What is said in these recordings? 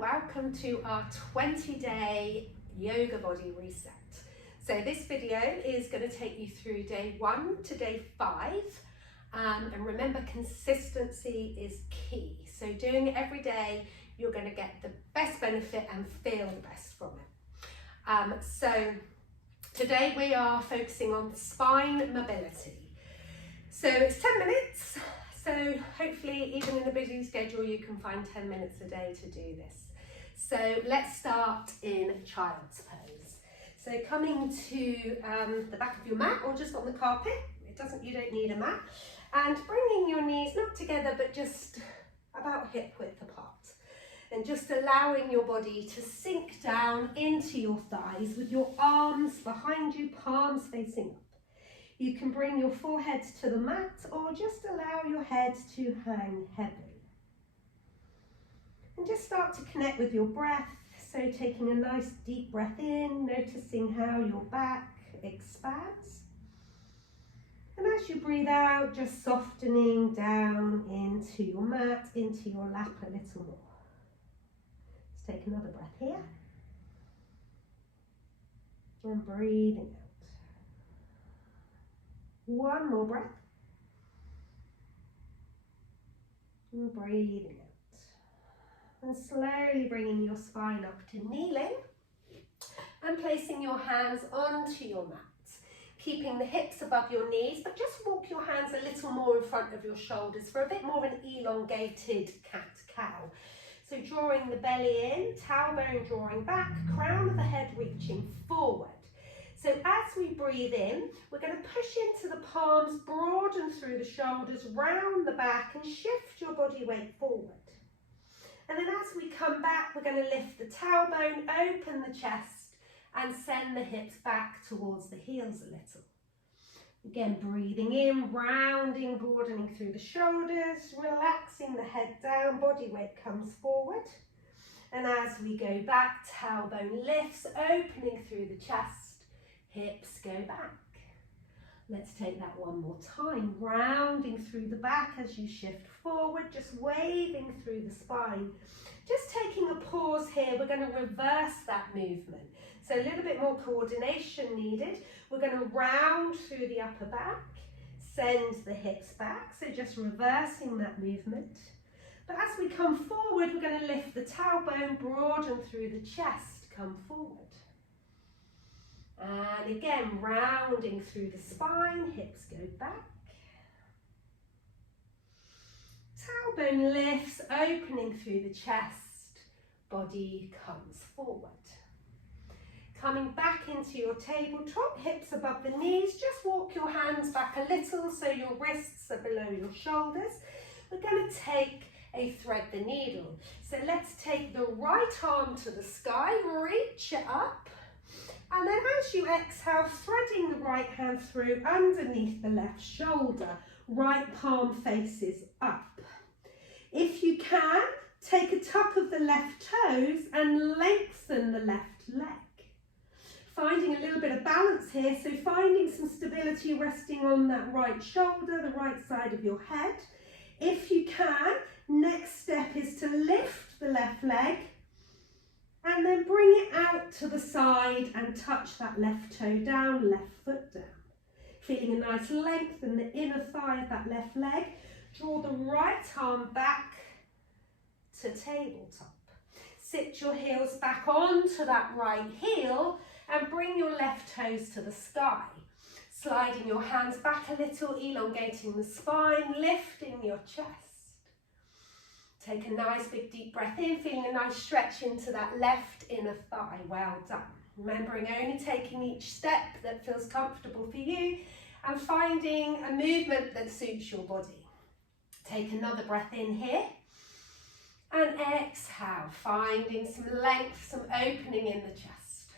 welcome to our 20-day yoga body reset. So this video is going to take you through day 1 to day 5, and remember, consistency is key. So doing it every day, you're going to get the best benefit and feel the best from it. So today we are focusing on spine mobility. So it's 10 minutes. So hopefully, even in a busy schedule, you can find 10 minutes a day to do this. So let's start in child's pose. So coming to the back of your mat or just on the carpet, you don't need a mat, and bringing your knees not together but just about hip width apart, and just allowing your body to sink down into your thighs with your arms behind you, palms facing up. You can bring your forehead to the mat or just allow your head to hang heavily. And just start to connect with your breath. So taking a nice deep breath in, noticing how your back expands. And as you breathe out, just softening down into your mat, into your lap a little more. Let's take another breath here. And breathing out. One more breath. And breathing out. And slowly bringing your spine up to kneeling and placing your hands onto your mat. Keeping the hips above your knees, but just walk your hands a little more in front of your shoulders for a bit more of an elongated cat-cow. So drawing the belly in, tailbone drawing back, crown of the head reaching forward. So as we breathe in, we're going to push into the palms, broaden through the shoulders, round the back and shift your body weight forward. And then as we come back, we're going to lift the tailbone, open the chest and send the hips back towards the heels a little. Again, breathing in, rounding, broadening through the shoulders, relaxing the head down, body weight comes forward. And as we go back, tailbone lifts, opening through the chest. Hips go back. Let's take that one more time. Rounding through the back as you shift forward, just waving through the spine. Just taking a pause here, we're going to reverse that movement. So a little bit more coordination needed. We're going to round through the upper back, send the hips back. So just reversing that movement. But as we come forward, we're going to lift the tailbone, broaden through the chest, come forward. And again, rounding through the spine, hips go back. Tailbone lifts, opening through the chest, body comes forward. Coming back into your tabletop, hips above the knees, just walk your hands back a little so your wrists are below your shoulders. We're going to take a thread the needle. So let's take the right arm to the sky, reach it up. And then as you exhale, threading the right hand through underneath the left shoulder, right palm faces up. If you can, take a tuck of the left toes and lengthen the left leg. Finding a little bit of balance here, so finding some stability resting on that right shoulder, the right side of your head. If you can, next step is to lift the left leg, and then bring it out to the side and touch that left toe down, left foot down. Feeling a nice length in the inner thigh of that left leg. Draw the right arm back to tabletop. Sit your heels back onto that right heel and bring your left toes to the sky. Sliding your hands back a little, elongating the spine, lifting your chest. Take a nice big deep breath in, feeling a nice stretch into that left inner thigh. Well done. Remembering only taking each step that feels comfortable for you and finding a movement that suits your body. Take another breath in here and exhale, finding some length, some opening in the chest.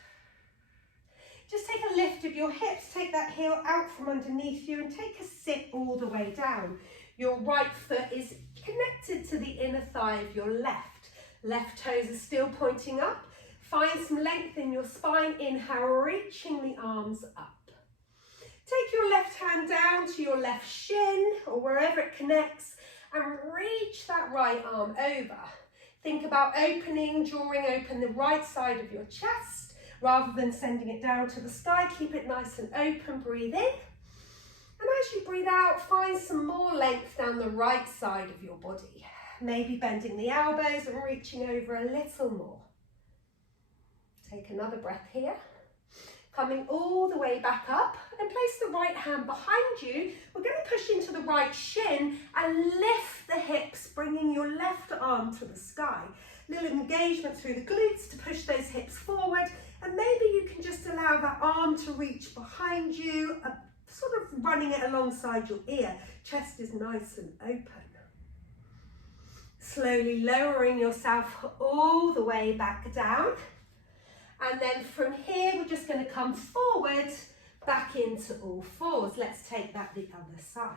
Just take a lift of your hips, take that heel out from underneath you and take a sit all the way down. Your right foot is connected to the inner thigh of your left. Left toes are still pointing up. Find some length in your spine. Inhale, reaching the arms up. Take your left hand down to your left shin or wherever it connects and reach that right arm over. Think about drawing open the right side of your chest rather than sending it down to the sky. Keep it nice and open, breathe in. And as you breathe out, find some more length down the right side of your body. Maybe bending the elbows and reaching over a little more. Take another breath here. Coming all the way back up, and place the right hand behind you. We're going to push into the right shin and lift the hips, bringing your left arm to the sky. Little engagement through the glutes to push those hips forward, and maybe you can just allow that arm to reach behind you, sort of running it alongside your ear. Chest is nice and open. Slowly lowering yourself all the way back down. And then from here, we're just going to come forward, back into all fours. Let's take that the other side.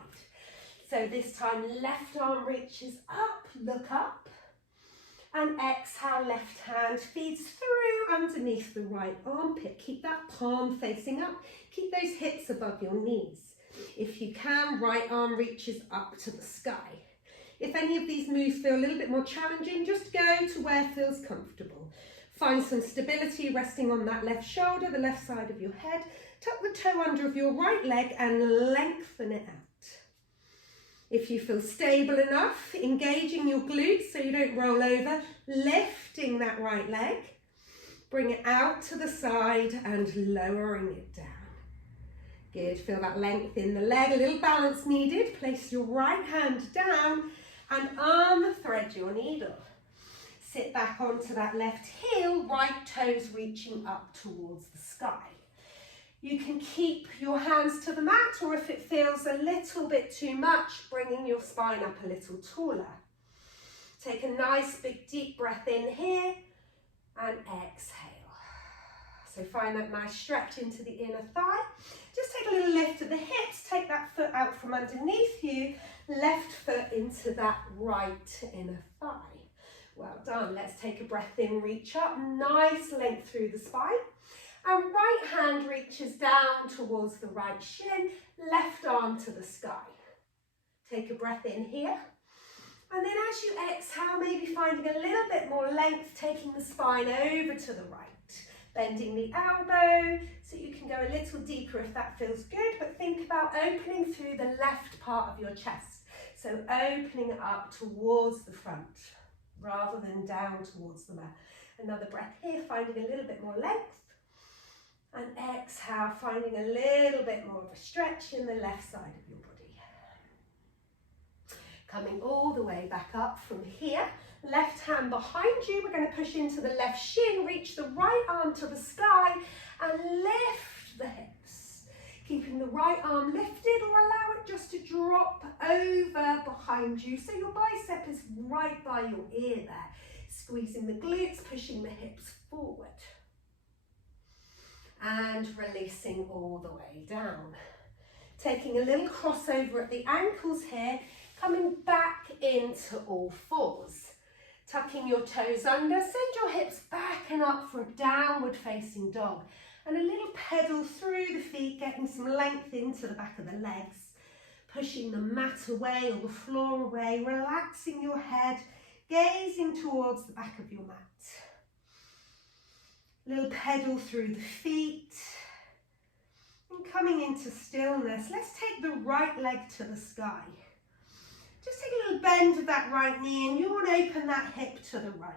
So this time, left arm reaches up, look up. And exhale, left hand feeds through underneath the right armpit. Keep that palm facing up. Keep those hips above your knees. If you can, right arm reaches up to the sky. If any of these moves feel a little bit more challenging, just go to where feels comfortable. Find some stability resting on that left shoulder, the left side of your head. Tuck the toe under of your right leg and lengthen it out. If you feel stable enough, engaging your glutes so you don't roll over, lifting that right leg, bring it out to the side and lowering it down. Good, feel that length in the leg, a little balance needed. Place your right hand down and thread your needle. Sit back onto that left heel, right toes reaching up towards the sky. You can keep your hands to the mat, or if it feels a little bit too much, bringing your spine up a little taller. Take a nice big deep breath in here and exhale. So find that nice stretch into the inner thigh. Just take a little lift of the hips, take that foot out from underneath you, left foot into that right inner thigh. Well done. Let's take a breath in, reach up, nice length through the spine. And right hand reaches down towards the right shin, left arm to the sky. Take a breath in here. And then as you exhale, maybe finding a little bit more length, taking the spine over to the right. Bending the elbow so you can go a little deeper if that feels good, but think about opening through the left part of your chest. So opening it up towards the front, rather than down towards the mat. Another breath here, finding a little bit more length. And exhale, finding a little bit more of a stretch in the left side of your body. Coming all the way back up from here. Left hand behind you, we're going to push into the left shin, reach the right arm to the sky and lift the hips. Keeping the right arm lifted, or allow it just to drop over behind you so your bicep is right by your ear there. Squeezing the glutes, pushing the hips forward. And releasing all the way down. Taking a little crossover at the ankles here, coming back into all fours. Tucking your toes under, send your hips back and up for a downward facing dog. And a little pedal through the feet, getting some length into the back of the legs. Pushing the mat away or the floor away, relaxing your head, gazing towards the back of your mat. Little pedal through the feet. And coming into stillness, let's take the right leg to the sky. Just take a little bend of that right knee and you want to open that hip to the right.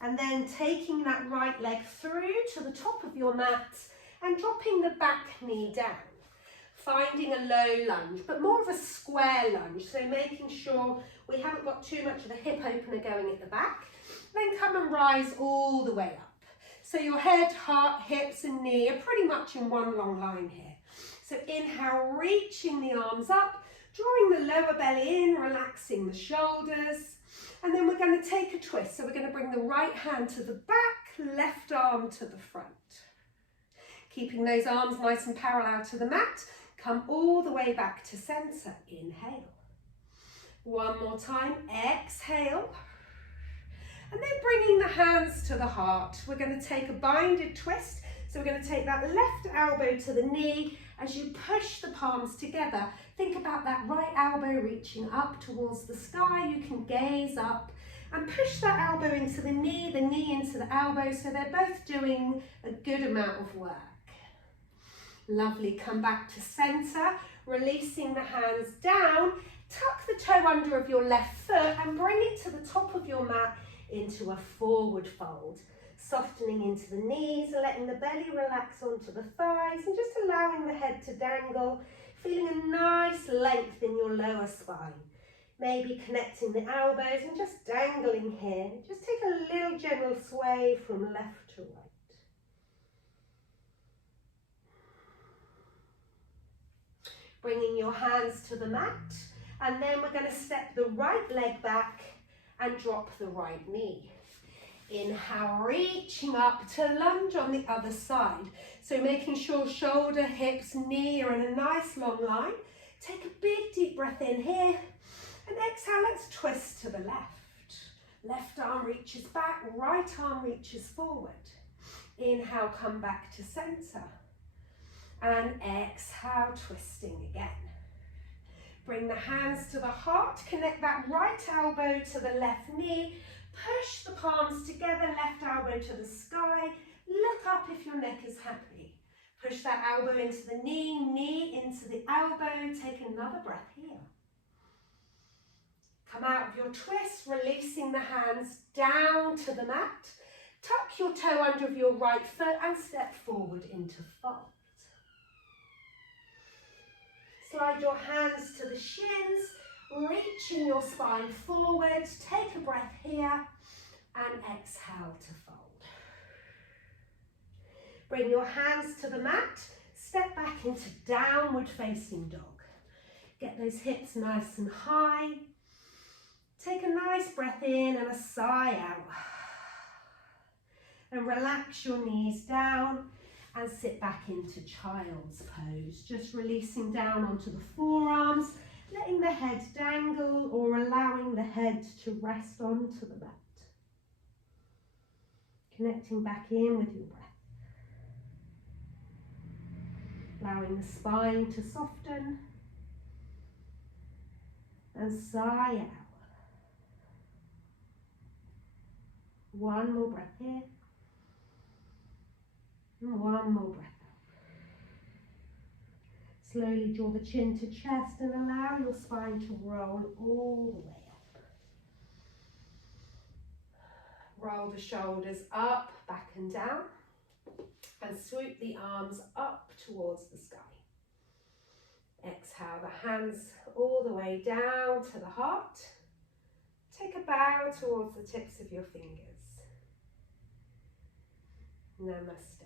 And then taking that right leg through to the top of your mat and dropping the back knee down. Finding a low lunge, but more of a square lunge. So making sure we haven't got too much of a hip opener going at the back. Then come and rise all the way up. So your head, heart, hips and knee are pretty much in one long line here. So inhale, reaching the arms up, drawing the lower belly in, relaxing the shoulders. And then we're going to take a twist. So we're going to bring the right hand to the back, left arm to the front. Keeping those arms nice and parallel to the mat. Come all the way back to center. Inhale. One more time. Exhale. And then bringing the hands to the heart. We're going to take a binded twist. So we're going to take that left elbow to the knee As you push the palms together, think about that right elbow reaching up towards the sky. You can gaze up and push that elbow into the knee into the elbow, so they're both doing a good amount of work. Lovely, come back to center, releasing the hands down. Tuck the toe under of your left foot and bring it to the top of your mat into a forward fold. Softening into the knees, letting the belly relax onto the thighs and just allowing the head to dangle, feeling a nice length in your lower spine. Maybe connecting the elbows and just dangling here. Just take a little gentle sway from left to right. Bringing your hands to the mat, and then we're going to step the right leg back and drop the right knee. Inhale, reaching up to lunge on the other side. So making sure shoulder, hips, knee are in a nice long line. Take a big deep breath in here. And exhale, let's twist to the left. Left arm reaches back, right arm reaches forward. Inhale, come back to center. And exhale, twisting again. Bring the hands to the heart, connect that right elbow to the left knee. Push the palms together, left elbow to the sky. Look up if your neck is happy. Push that elbow into the knee, knee into the elbow. Take another breath here. Come out of your twist, releasing the hands down to the mat. Tuck your toe under of your right foot and step forward into fold. Slide your hands to the shins, reaching your spine forward. Take a breath here and exhale to fold. Bring your hands to the mat, step back into downward facing dog. Get those hips nice and high. Take a nice breath in and a sigh out. And relax your knees down and sit back into child's pose. Just releasing down onto the forearms, letting the head dangle or allowing the head to rest onto the mat. Connecting back in with your breath. Allowing the spine to soften and sigh out. One more breath here. And one more breath out. Slowly draw the chin to chest and allow your spine to roll all the way up. Roll the shoulders up, back and down. And swoop the arms up towards the sky. Exhale the hands all the way down to the heart. Take a bow towards the tips of your fingers. Namaste.